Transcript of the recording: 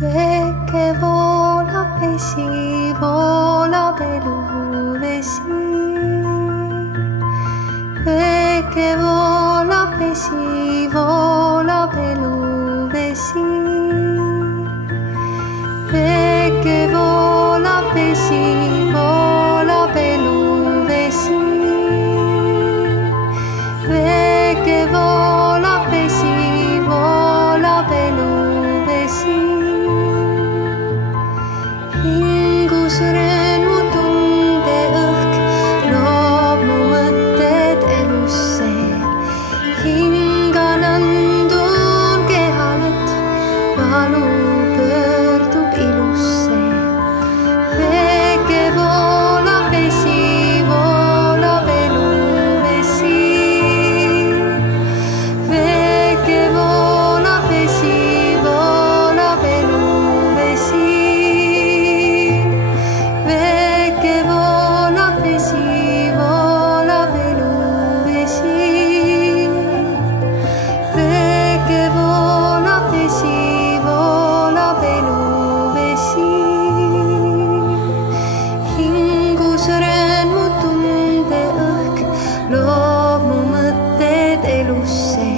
Veke voolab vesi, voolab eluvesi. Veke voolab vesi, voolab eluvesi. Veke voolab vesi, voolab eluvesi. Veke voolab vesi, voolab eluvesi. Hingu suren mu tundeõhk, loob mu mõtted elusse. Hingan andun kehalet, valu pöördub ilusse. Veke voolab vesi, voolab eluvesi. Veke voolab vesi, voolab eluvesi. Veke voolab vesi, voolab eluvesi. Veke voolab vesi, voolab eluvesi. Hingu suren mu tundeõhk, loob mu mõtted elusse.